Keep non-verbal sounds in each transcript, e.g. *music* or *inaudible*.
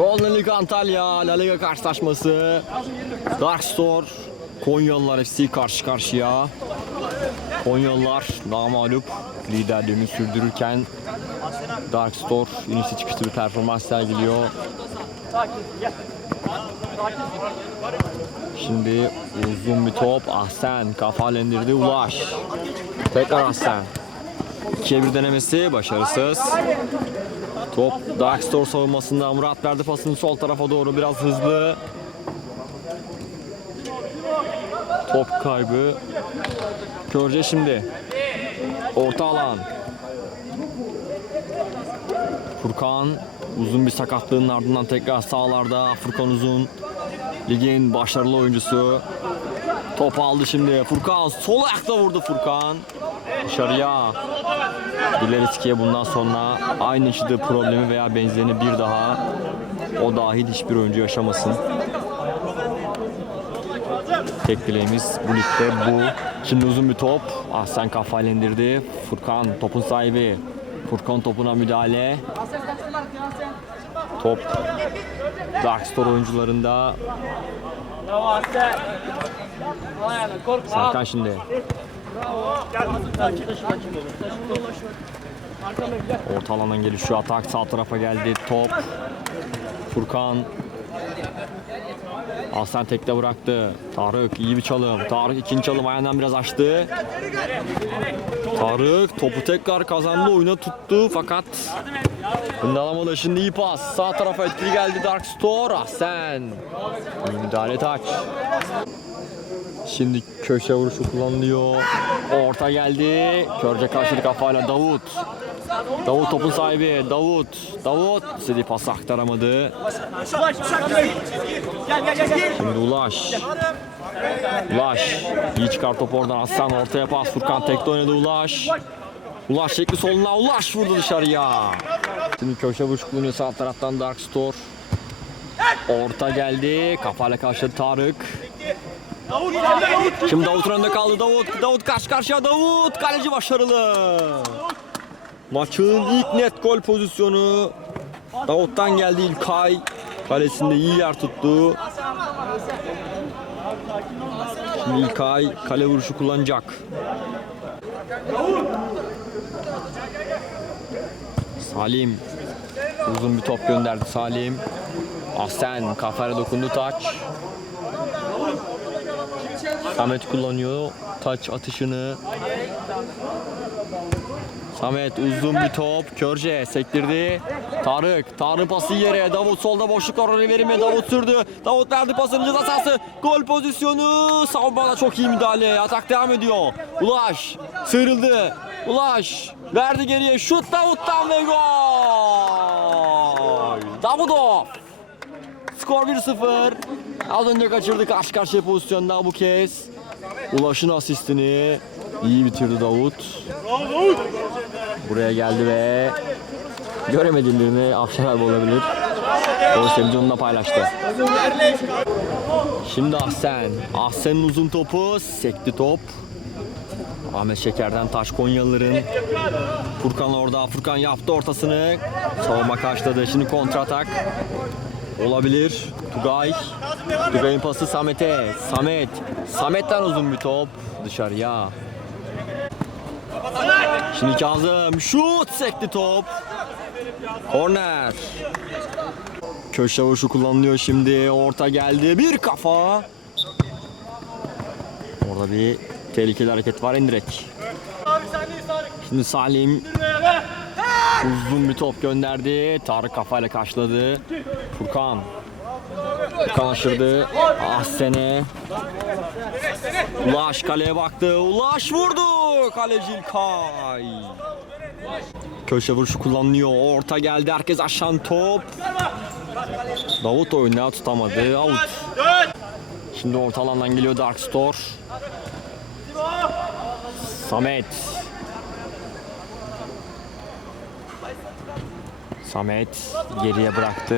Golden League Antalya La Liga karşılaşması. Dark Store Konyalılar FC karşı karşıya. Konyalılar namalup liderliğini sürdürürken Dark Store inişli çıkışlı bir performans sergiliyor. Şimdi uzun bir top. Ahsen kafayla indirdi. Ulaş. Tekrar Ahsen. 2'ye bir denemesi başarısız. Top Dark Store savunmasında Murat verdi pasını sol tarafa doğru biraz hızlı. Top kaybı. Körce şimdi. Orta alan. Furkan uzun bir sakatlığın ardından tekrar sağlarda. Furkan Uzun ligin başarılı oyuncusu. Top aldı şimdi. Furkan sol ayakla vurdu Furkan. Dışarıya. Bileritski'ye bundan sonra aynı yaşadığı problemi veya benzerini bir daha o dahil hiçbir oyuncu yaşamasın. Tek dileğimiz bu ligde bu. Şimdi uzun bir top. Ahsen kafayla indirdi. Furkan topun sahibi. Furkan topuna müdahale. Top Dark Store oyuncularında. Serkan şimdi. Orta alandan gelişiyor atak sağ tarafa geldi top. Furkan Aslan tekte bıraktı. Tarık iyi bir çalım. Tarık ikinci çalım ayağından biraz açtı. Tarık topu tekrar kazandı. Oyuna tuttu fakat Şimdi alamadı. Şimdi iyi pas. Sağ tarafa etkili geldi Dark Store. Ahsen. Müdahale taç. Şimdi köşe vuruşu kullanılıyor. Orta geldi. Körce karşılık kafayla Davut. Davut topun sahibi. Davut. Davut. İstediği pası aktaramadı. Şimdi Ulaş. Ulaş. İyi çıkar top oradan. Aslan ortaya pas. Furkan tekte oynadı Ulaş. Ulaş şekli soluna. Ulaş vurdu dışarıya. Şimdi köşe vuruş kullanıyor sağ taraftan Dark Store. Orta geldi. Kafayla karşıladı Tarık. Şimdi Davut'un önünde kaldı Davut. Davut karşı karşıya Davut. Kaleci başarılı. Maçın ilk net gol pozisyonu. Davut'tan geldi İlkay. Kalesinde iyi yer tuttu. Şimdi İlkay kale vuruşu kullanacak. Salim uzun bir top gönderdi Salim. Ahsen kafaya dokundu taç. Samet kullanıyor taç atışını. Samet uzun bir top. Körce sektirdi. Tarık. Tarık pası yere. Davut solda boşluk var oraya verilmedi. Davut sürdü. Davut verdi pasını ceza sahası. Gol pozisyonu. Savunmada çok iyi müdahale. Atak devam ediyor. Ulaş. Sıyrıldı. Ulaş. Verdi geriye. Şut Davut'tan ve gol. Davudov. Skor 1-0. Az önce kaçırdı karşı karşıya pozisyonda bu kez. Ulaş'ın asistini iyi bitirdi Davut. Buraya geldi ve göremediğim birini Afşar abi olabilir. O televizyonunda paylaştı. Şimdi Ahsen. Ahsen'in uzun topu. Sekti top. Ahmet Şeker'den Taş Konyalıların. Furkan orada. Furkan yaptı ortasını. Savunma karşıladı. Şimdi kontratak. Olabilir. Tugay. Tugay'ın pası Samet'e. Samet. Samet'ten uzun bir top. Dışarıya. Şimdi Kazım. Şut sekti top. Korner. Köşe vuruşu kullanılıyor şimdi. Orta geldi. Bir kafa. Orada bir tehlikeli hareket var. indirek. Şimdi Salim uzun bir top gönderdi. Tarık kafayla karşıladı. Furkan. Furkan aşırdı. Ahsen'e. Ulaş kaleye baktı. Ulaş vurdu. Kaleci İlkay. Köşe vuruşu kullanılıyor. Orta geldi. Herkes aşan top. Davut oyunda tutamadı. Out. Şimdi orta alandan geliyor Dark Store. Samet. Samet geriye bıraktı.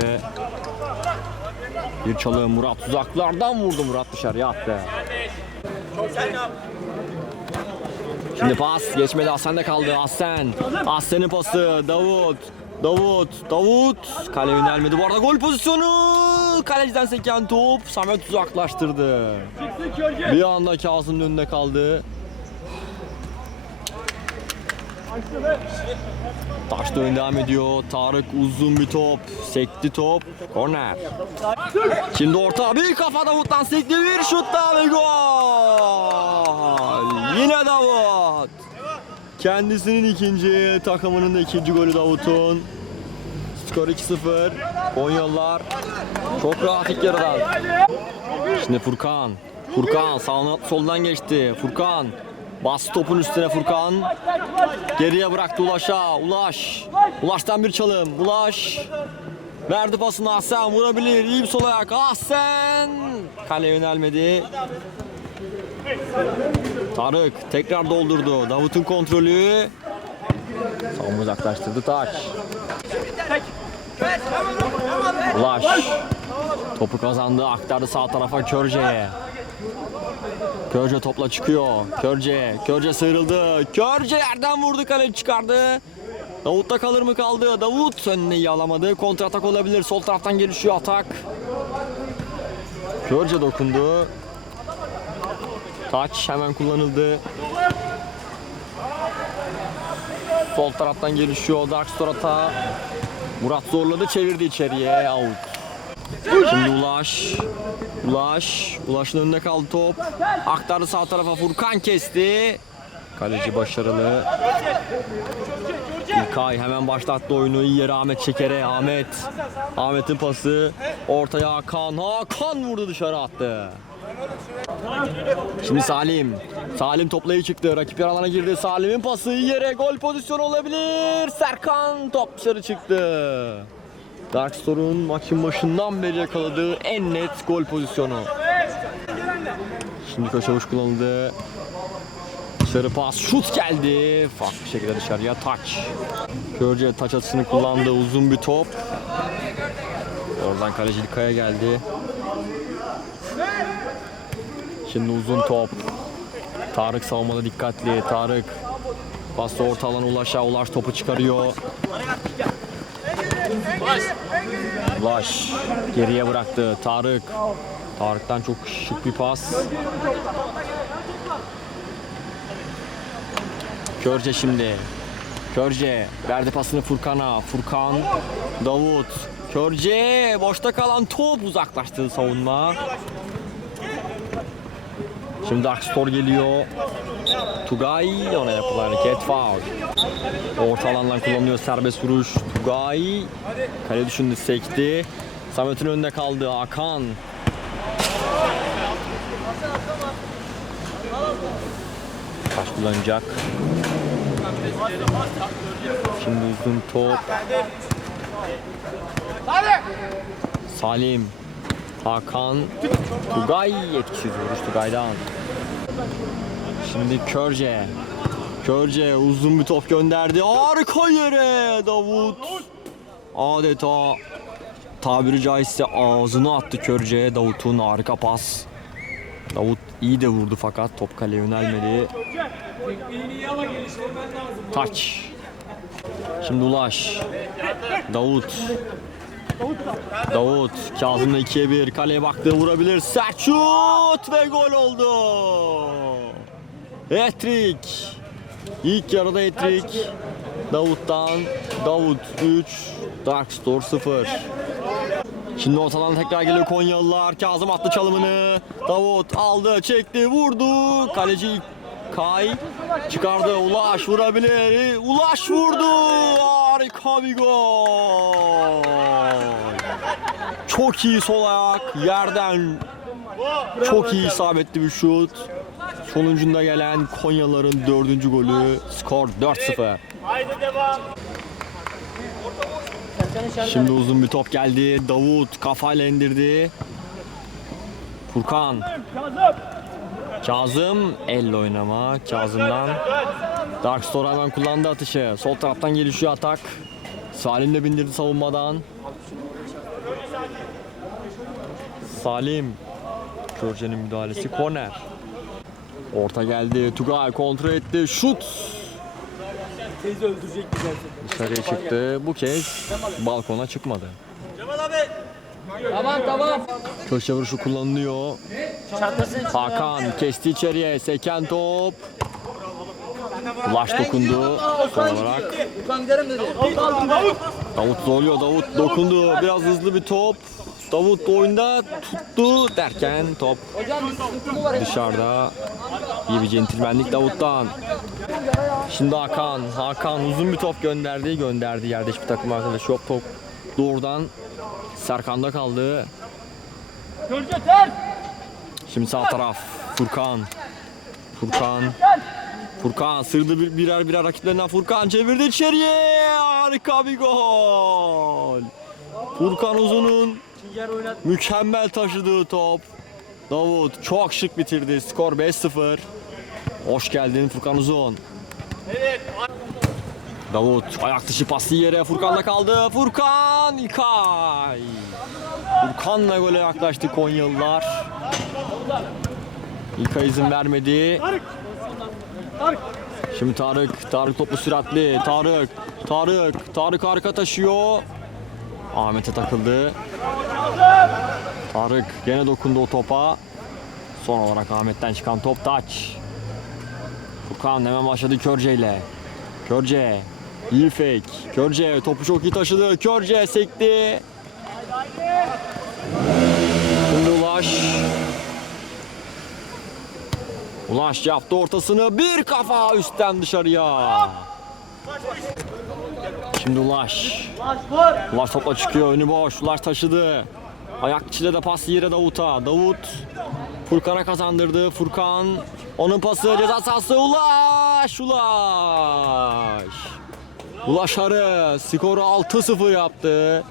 Bir çalı Murat uzaklardan vurdu Murat dışarıya attı. Şimdi pas geçmedi Aslen'de kaldı Aslen. Aslen'in pası Davut. Davut, Davut. Kale yönelmedi. Bu arada gol pozisyonu. Kaleciden seken top. Samet uzaklaştırdı. Bir anda Kazım'ın önünde kaldı. Taş oyun devam ediyor. Tarık uzun bir top. Sekti top. Korner. Şimdi orta bir kafa Davut'tan sekti bir şutta ve gol. Yine Davut. Kendisinin ikinci, takımının da ikinci golü Davut'un. Skor 2-0. Konyalılar çok rahat ilk yarıdan. Şimdi Furkan. Furkan sağına, soldan geçti. Furkan bas topun üstüne Furkan. Geriye bıraktı Ulaş'a. Ulaş. Ulaş'tan bir çalım. Ulaş. Verdi pasını Ahsen vurabilir. İyi bir sol ayak. Ahsen. Kale yönelmedi. Tarık tekrar doldurdu. Davut'un kontrolü. Savunma uzaklaştırdı Taç. Ulaş. Topu kazandı. Aktardı sağ tarafa Körce'ye. Körce topla çıkıyor. Körce. Körce sıyrıldı. Körce yerden vurdu kale çıkardı. Davut'ta kalır mı kaldı? Davut önüne iyi alamadı. Kontra atak olabilir. Sol taraftan gelişiyor atak. Körce dokundu. Taç hemen kullanıldı. Sol taraftan gelişiyor. Dark Store atağı. Murat zorladı çevirdi içeriye. Out. Şimdi Ulaş. Ulaş. Ulaş'ın önünde kaldı top. Aktardı sağ tarafa Furkan kesti. Kaleci başarılı. İlkay hemen başlattı oyunu. İyi yere Ahmet Şeker'e. Ahmet. Ahmet'in pası. Ortaya Hakan. Hakan vurdu dışarı attı. Şimdi Salim. Salim toplayı çıktı. Rakip yer alana girdi. Salim'in pası yere gol pozisyonu olabilir. Serkan top dışarı çıktı. Darkstor'un maçın başından beri yakaladığı en net gol pozisyonu. Şimdi vuruş kullanıldı. Dışarı pas, şut geldi. Farklı bir şekilde dışarıya taç. Körce taç atısını kullandı. Uzun bir top. Oradan kaleci Kaya geldi. Şimdi uzun top. Tarık savunmada dikkatli. Tarık pası orta alana ulaşa. Ulaş topu çıkarıyor. Ulaş geriye bıraktı. Tarık. Tarık'tan çok şık bir pas. Körce şimdi. Körce verdi pasını Furkan'a. Furkan, Davut. Körce boşta kalan top uzaklaştı savunma. Şimdi Darkstor geliyor. Tugay ona yapılan hareket foul. Orta alandan kullanılıyor serbest vuruş. Tugay kale düşündü sekti. Samet'in önünde kaldı Hakan. Taş kullanacak. Şimdi uzun top. Salim. Hakan. Tugay etkisiz vuruş Tugay'dan. Şimdi Körce. Körce uzun bir top gönderdi. Harika yere Davut. Adeta tabiri caizse ağzını attı Körce'ye Davut'un harika pas. Davut iyi de vurdu fakat top kaleye yönelmedi. Taç. Şimdi Ulaş. Davut. Davut Kazım'la 2'ye 1 kaleye baktı vurabilir sert şut ve gol oldu. Hat-trick. İlk yarıda hat-trick. Davut'tan Davut 3 Darkstor 0. Şimdi ortadan tekrar geliyor Konyalılar. Kazım attı çalımını. Davut aldı, çekti, vurdu. Kaleci Kay çıkardı. Ulaş vurabilir. Ulaş vurdu. Harika bir gol. Çok iyi sol ayak. Yerden çok iyi isabetli bir şut. Sonucunda gelen Konyalıların dördüncü golü. Skor 4-0. Şimdi uzun bir top geldi. Davut kafayla indirdi. Furkan. Kazım elle oynama. Kazım'dan. Darkstor hemen kullandı atışı. Sol taraftan gelişiyor atak. Salim de bindirdi savunmadan. Salim. Körce'nin müdahalesi korner. Orta geldi. Tugay kontrol etti. Şut. dışarıya çıktı. Bu kez balkona çıkmadı. Tamam tamam. Köşe vuruşu kullanılıyor. Hakan kesti içeriye. Seken top. Ulaş dokundu. Son olarak. Davut zorluyor. Davut dokundu. Biraz hızlı bir top. Davut oyunda tuttu derken top dışarıda. İyi bir centilmenlik Davut'tan. Şimdi Hakan. Hakan uzun bir top gönderdi. Gönderdi. Yerde hiçbir takım arkadaşı yok. Top doğrudan Serkan'da kaldı. Şimdi sağ taraf. Furkan. Furkan. Furkan sırdı bir- birer birer rakiplerinden Furkan çevirdi içeriye. Harika bir gol. Furkan Uzun'un mükemmel taşıdığı top. Davut çok şık bitirdi. Skor 5-0. Hoş geldin Furkan Uzun. Davut ayak dışı pası yere Furkan'da kaldı. Furkan İlkay. Furkan'la gole yaklaştı Konyalılar. İlkay izin vermedi. Şimdi Tarık. Tarık topu süratli. Tarık. Tarık. Tarık arka taşıyor. Ahmet'e takıldı. Tarık gene dokundu o topa. Son olarak Ahmet'ten çıkan top taç. Furkan hemen başladı Körce ile. Körce. İyi fake. Körce topu çok iyi taşıdı. Körce sekti. Şimdi Ulaş. Ulaş yaptı ortasını. Bir kafa üstten dışarıya. Şimdi Ulaş. Ulaş topla çıkıyor. Önü boş. Ulaş taşıdı. Ayak içinde de pas yere Davut'a. Davut Furkan'a kazandırdı. Furkan onun pası ceza sahası Ulaş. Ulaş. Ulaş Arı skoru 6-0 yaptı.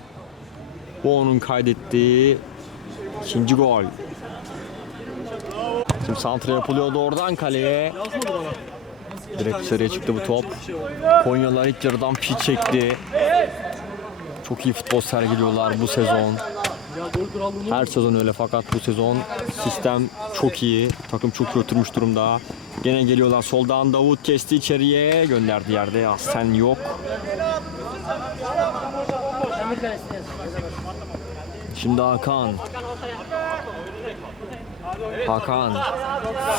Bu onun kaydettiği ikinci gol. Şimdi santra yapılıyordu oradan kaleye. Direkt dışarıya çıktı bu top. Konyalılar ilk yarıdan pil çekti. Çok iyi futbol sergiliyorlar bu sezon. Her sezon öyle fakat bu sezon sistem çok iyi. Takım çok iyi oturmuş durumda. Gene geliyorlar soldan Davut kesti içeriye gönderdi yerde. Aslen yok. Şimdi Hakan. Hakan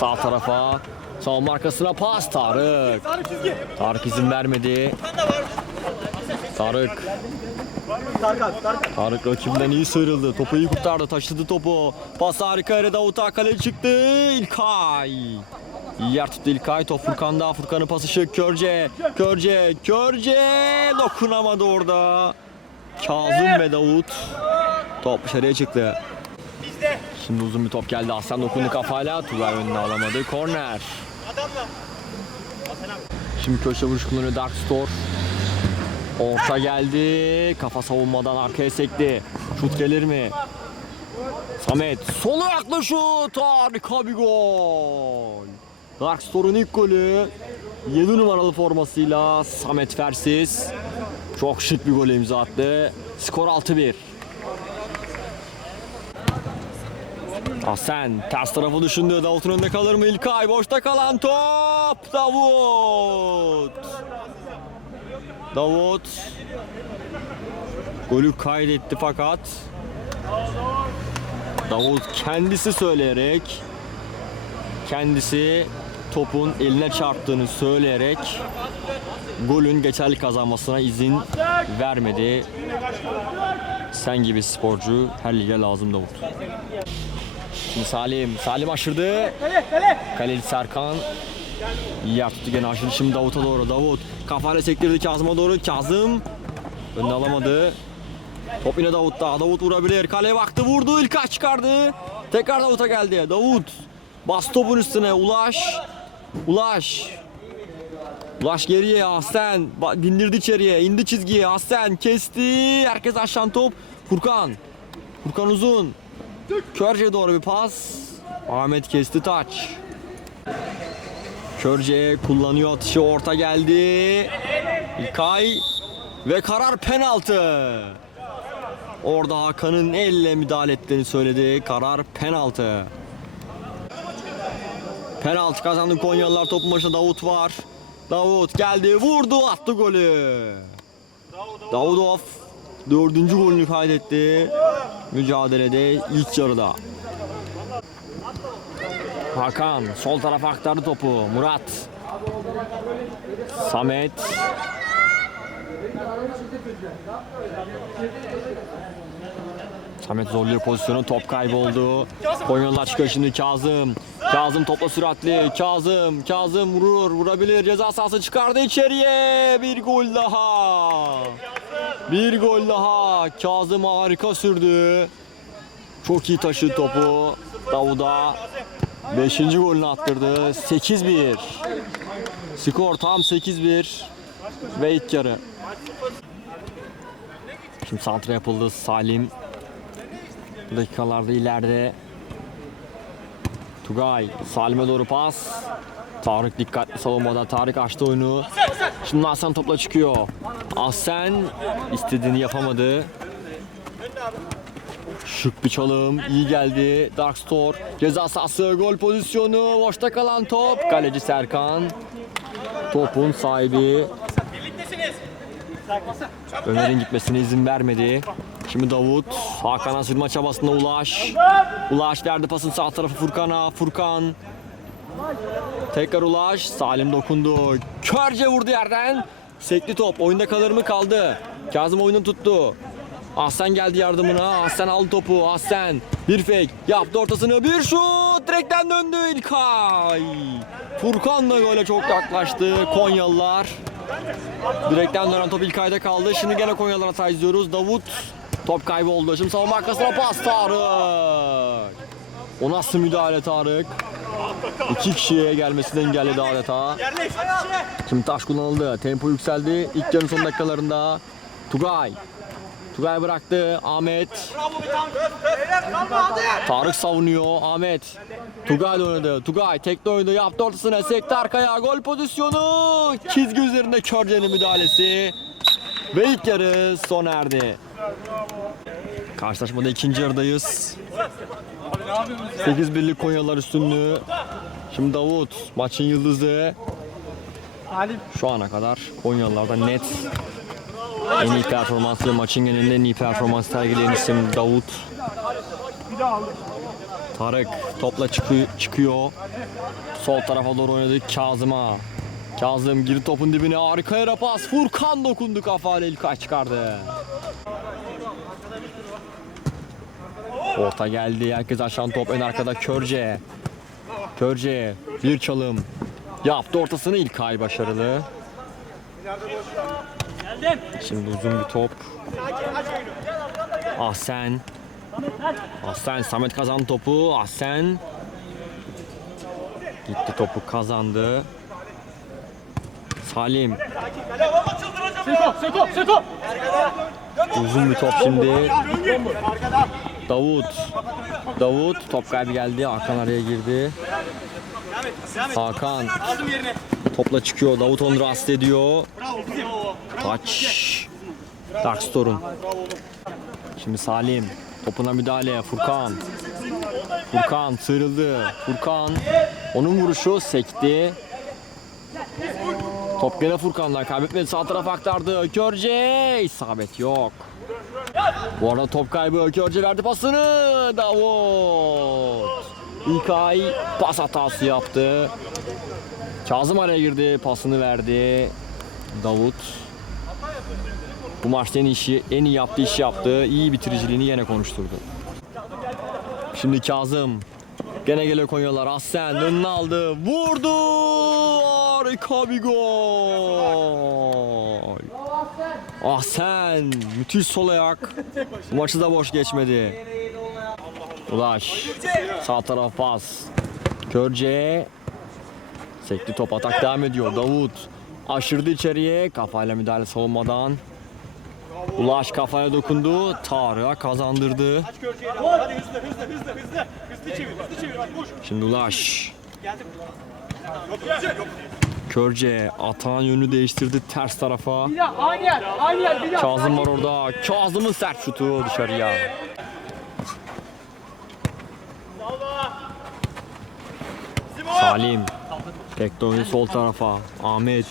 sağ tarafa savunma arkasına pas Tarık. Tarık izin vermedi. Tarık. Tarık rakibinden iyi sıyrıldı. Topu iyi kurtardı. Taşıdı topu. Pas harika yere Davut'a kale çıktı. İlkay. İyi yer tuttu İlkay. Top Furkan'da. Furkan'ın pası şık. Körce. Körce. Körce. Dokunamadı orada. Kazım ve Davut. Top dışarıya çıktı. Şimdi uzun bir top geldi. Aslan dokundu kafayla. Tugay önüne alamadı. Korner. Şimdi köşe vuruş kullanıyor Dark Store. Orta geldi. Kafa savunmadan arkaya sekti. Şut gelir mi? Samet sol ayakla şut. Harika bir gol. Dark Store'un ilk golü. 7 numaralı formasıyla Samet Fersiz. Çok şık bir gol imza attı. Skor 6-1. Hasan ters tarafı düşündü. Davut'un önünde kalır mı İlkay? Boşta kalan top. Davut. Davut. Golü kaydetti fakat Davut kendisi söyleyerek kendisi topun eline çarptığını söyleyerek golün geçerli kazanmasına izin vermedi. Sen gibi sporcu her lige lazım Davut. Şimdi Salim. Salim aşırdı. Kaleci Serkan. Yer tuttu gene aşırdı. Şimdi Davut'a doğru. Davut kafayla sektirdi Kazım'a doğru. Kazım önüne alamadı. Top yine Davut'ta. Davut vurabilir. Kaleye baktı vurdu. İlk çıkardı. Tekrar Davut'a geldi. Davut. Bas topun üstüne. Ulaş. Ulaş. Ulaş geriye. Ba- Bindirdi içeriye. indi çizgiye. Ahsen kesti. Herkes aşan top. Furkan. Furkan uzun. Körce'ye doğru bir pas. Ahmet kesti taç. Körce kullanıyor atışı orta geldi. İlkay ve karar penaltı. Orada Hakan'ın elle müdahale ettiğini söyledi. Karar penaltı. Penaltı kazandı Konyalılar topun başında Davut var. Davut geldi vurdu attı golü. Davudov dördüncü golünü kaydetti. Mücadelede ilk yarıda. Hakan sol tarafa aktardı topu. Murat. Samet. Samet zorluyor pozisyonu. Top kayboldu. Konyalılar çıkıyor şimdi Kazım. Kazım topla süratli. Kazım. Kazım vurur. Vurabilir. Ceza sahası çıkardı içeriye. Bir gol daha. Bir gol daha. Kazım harika sürdü. Çok iyi taşıdı topu. Davud'a. Beşinci golünü attırdı. 8-1. Skor tam 8-1. Ve ilk yarı. Şimdi santra yapıldı. Salim. Dakikalarda ileride. Tugay. Salim'e doğru pas. Tarık dikkatli savunmada. Tarık açtı oyunu. Şimdi Hasan topla çıkıyor. Ahsen istediğini yapamadı. Şık bir çalım. iyi geldi. Dark Store. Ceza sahası. Gol pozisyonu. Boşta kalan top. Kaleci Serkan. Topun sahibi. Ömer'in gitmesine izin vermedi. Şimdi Davut. Hakan asılma çabasında Ulaş. Ulaş verdi pasın sağ tarafı Furkan'a. Furkan. Tekrar Ulaş. Salim dokundu. Körce vurdu yerden. Sekli top. Oyunda kalır mı? Kaldı. Kazım oyunu tuttu. Ahsen geldi yardımına. Ahsen aldı topu. Ahsen bir fake. Yaptı ortasını. Bir şut. Direkten döndü İlkay. Furkan da gole çok yaklaştı. Konyalılar. Direkten dönen top İlkay'da kaldı. Şimdi gene Konyalılar hata izliyoruz. Davut top kayboldu. Şimdi savunma arkasına pas Tarık. O nasıl müdahale Tarık? İki kişiye gelmesini engelledi adeta. Şimdi taş kullanıldı. Tempo yükseldi. İlk yarının son dakikalarında. Tugay. Tugay bıraktı. Ahmet. Tarık savunuyor. Ahmet. Tugay oynadı. Tugay tekte oynadı. Yaptı ortasına. Sekti arkaya. Gol pozisyonu. Çizgi üzerinde Körce'nin müdahalesi. Ve ilk yarı sona erdi. Karşılaşmada ikinci yarıdayız. 8 birlik Konyalılar üstünlüğü. Şimdi Davut maçın yıldızı. Şu ana kadar Konyalılar'da net en iyi performansı maçın genelinde en iyi performans sergileyen isim Davut. Tarık topla çıkıyor, çıkıyor. Sol tarafa doğru oynadı Kazım'a. Kazım girdi topun dibine harika yere pas. Furkan dokundu kafayla İlkay çıkardı. Orta geldi. Herkes aşağı top en arkada Körce. Körce bir çalım. Yaptı ortasını İlkay başarılı. Şimdi uzun bir top. Ahsen. Ahsen Samet kazandı topu. Ahsen. Gitti topu kazandı. Salim. Uzun bir top şimdi. Davut. Davut top kaybı geldi. Hakan araya girdi. Hakan topla çıkıyor. Davut onu rahatsız ediyor. Taç. Darkstor'un. Şimdi Salim. Topuna müdahale. Furkan. Furkan sıyrıldı. Furkan. Onun vuruşu sekti. Top gene Furkan'dan kaybetmedi. Sağ tarafa aktardı. Körce. isabet yok. Bu arada top kaybı. Körce verdi pasını. Davut. İlkay pas hatası yaptı. Kazım araya girdi. Pasını verdi. Davut. Bu maçta en, işi, en iyi yaptığı işi yaptı. İyi bitiriciliğini yine konuşturdu. Şimdi Kazım. Gene geliyor Konyalılar. Assen önüne aldı. Vurdu. Harika bir gol. Ahsen. Müthiş sol ayak. Bu maçı da boş geçmedi. Ulaş. Sağ taraf pas. Körce. Sekli top atak devam ediyor. Davut. Aşırdı içeriye. Kafayla müdahale savunmadan. Ulaş kafaya dokundu. Tarık'a kazandırdı. Şimdi Ulaş. Körce atağın yönünü değiştirdi ters tarafa. Kazım var orada. Kazım'ın sert şutu dışarıya. Salim. Tekte sol tarafa. Ahmet.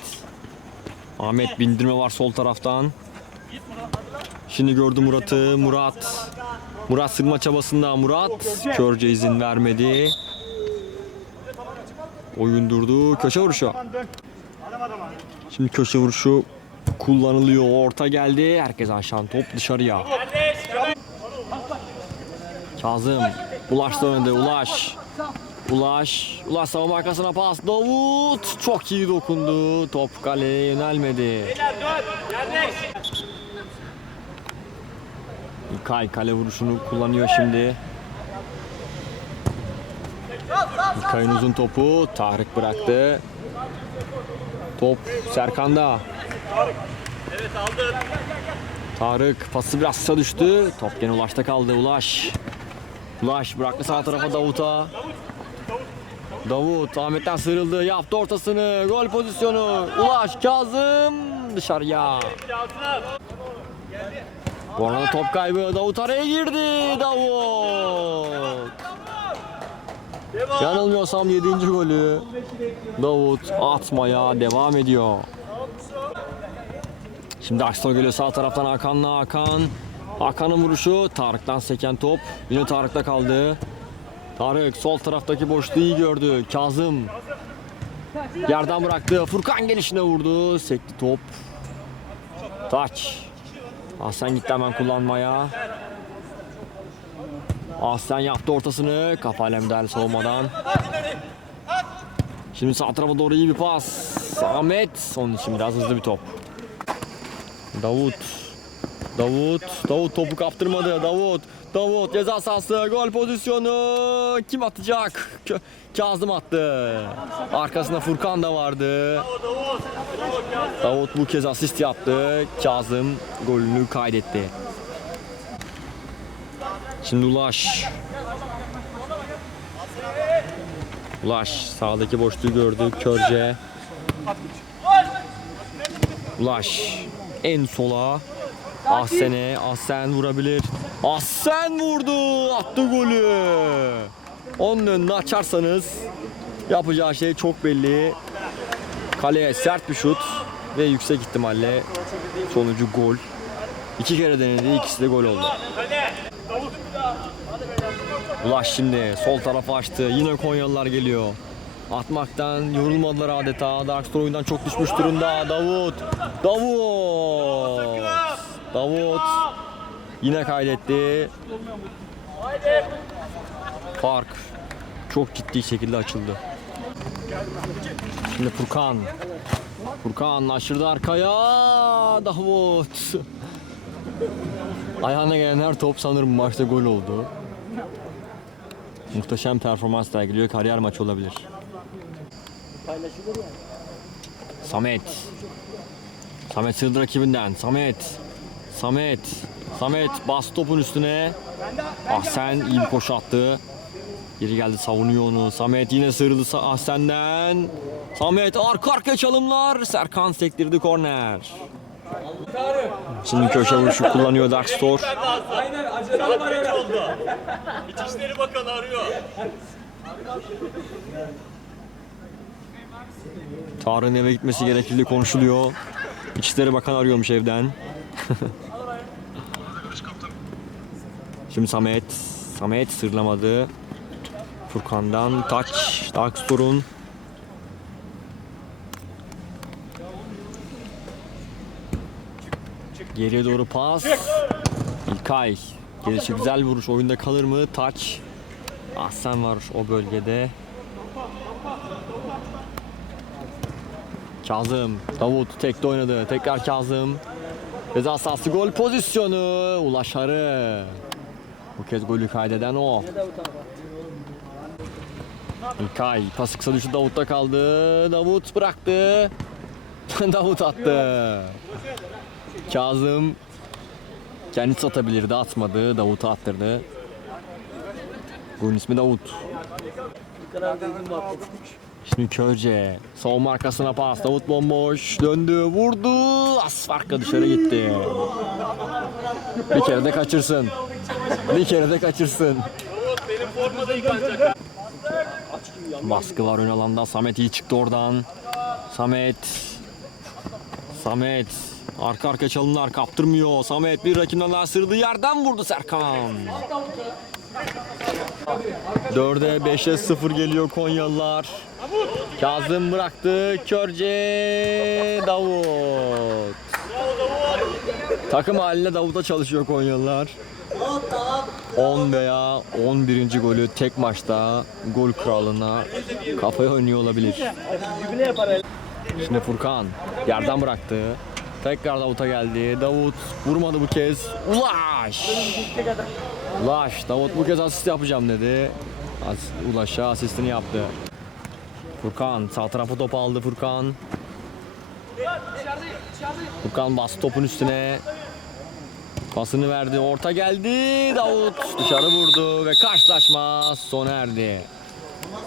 Ahmet bindirme var sol taraftan. Şimdi gördü Murat'ı. Murat. Murat sırma çabasında Murat. Körce izin vermedi. Oyun durdu. Köşe vuruşu. Şimdi köşe vuruşu kullanılıyor. Orta geldi. Herkes aşağı top dışarıya. Kazım. Ulaş döndü. Ulaş. Ulaş. Ulaş savunma arkasına pas. Davut. Çok iyi dokundu. Top kaleye yönelmedi. İlkay kale vuruşunu kullanıyor şimdi. İlkay'ın uzun topu Tarık bıraktı. Top Serkan'da. Tarık pası biraz kısa düştü. Top gene Ulaş'ta kaldı. Ulaş. Ulaş bıraktı sağ tarafa Davut'a. Davut Ahmet'ten sıyrıldı. Yaptı ortasını. Gol pozisyonu. Ulaş Kazım dışarıya. Bu top kaybı. Davut araya girdi. Davut. Yanılmıyorsam 7. golü. Davut atmaya devam ediyor. Şimdi Akston geliyor sağ taraftan Hakan'la Hakan. Hakan'ın vuruşu Tarık'tan seken top. Yine Tarık'ta kaldı. Tarık sol taraftaki boşluğu iyi gördü. Kazım yerden bıraktı. Furkan gelişine vurdu. Sekti top. Taç. Aslan gitti hemen kullanmaya. Aslan yaptı ortasını. Kafayla müdahale savunmadan. Şimdi sağ tarafa doğru iyi bir pas. Ahmet. Onun için biraz hızlı bir top. Davut. Davut. Davut topu kaptırmadı. Davut. Davut ceza sahası gol pozisyonu. Kim atacak? Kö- Kazım attı. Arkasında Furkan da vardı. Davut bu kez asist yaptı. Kazım golünü kaydetti. Şimdi Ulaş. Ulaş sağdaki boşluğu gördü. Körce. Ulaş en sola. Ahsen'e. Ahsen vurabilir. Ahsen vurdu. Attı golü. Onun önünü açarsanız yapacağı şey çok belli. Kaleye sert bir şut ve yüksek ihtimalle sonucu gol. İki kere denedi, ikisi de gol oldu. Ulaş şimdi sol tarafa açtı. Yine Konyalılar geliyor. Atmaktan yorulmadılar adeta. Darkstar oyundan çok düşmüş durumda. Davut. Davut. Davut. Yine kaydetti. Fark çok ciddi şekilde açıldı. Şimdi Furkan. Furkan aşırdı arkaya. Davut. Ayağına gelen her top sanırım maçta gol oldu. Muhteşem performans sergiliyor. Kariyer maçı olabilir. Samet. Samet sığdı rakibinden. Samet. Samet. Samet bas topun üstüne. Ahsen iyi bir koşu attı. Geri geldi savunuyor onu. Samet yine sıyrıldı Ahsen'den. Samet arka arkaya çalımlar. Serkan sektirdi korner. Şimdi köşe vuruşu kullanıyor Darkstor. Oldu. İçişleri Bakanı arıyor. Tarık'ın eve gitmesi gerekildiği konuşuluyor. İçişleri Bakanı arıyormuş evden. Şimdi Samet. Samet sırlamadı. Furkan'dan taç. Darkstor'un. Geriye doğru pas. İlkay. Gelişi güzel vuruş. Oyunda kalır mı? Taç. Ahsen var o bölgede. Kazım. Davut tekte oynadı. Tekrar Kazım. Ceza sahası gol pozisyonu. Ulaşarı. Bu kez golü kaydeden o. İlkay pası kısa düştü Davut'ta kaldı. Davut bıraktı. *laughs* Davut attı. Kazım kendisi atabilirdi atmadı. Davut'a attırdı. Golün ismi Davut. Şimdi Körce savunma arkasına pas. Davut bomboş döndü vurdu. Az farkla dışarı gitti. Bir kere de kaçırsın. Bir kere de kaçırsın. Baskı var ön alanda. Samet iyi çıktı oradan. Samet. Samet arka arka çalımlar kaptırmıyor. Samet bir rakibinden daha sırdığı yerden vurdu Serkan. 4'e 5'e 0 geliyor Konyalılar. Kazım bıraktı. Körce Davut. Takım haline Davut'a çalışıyor Konyalılar. 10 veya 11. golü tek maçta gol kralına kafaya oynuyor olabilir. Şimdi Furkan yerden bıraktı. Tekrar Davut'a geldi. Davut vurmadı bu kez. Ulaş! Ulaş. Davut bu kez asist yapacağım dedi. Ulaş'a asistini yaptı. Furkan sağ tarafa top aldı Furkan. Furkan bastı topun üstüne. Pasını verdi. Orta geldi. Davut dışarı vurdu ve karşılaşma sona erdi.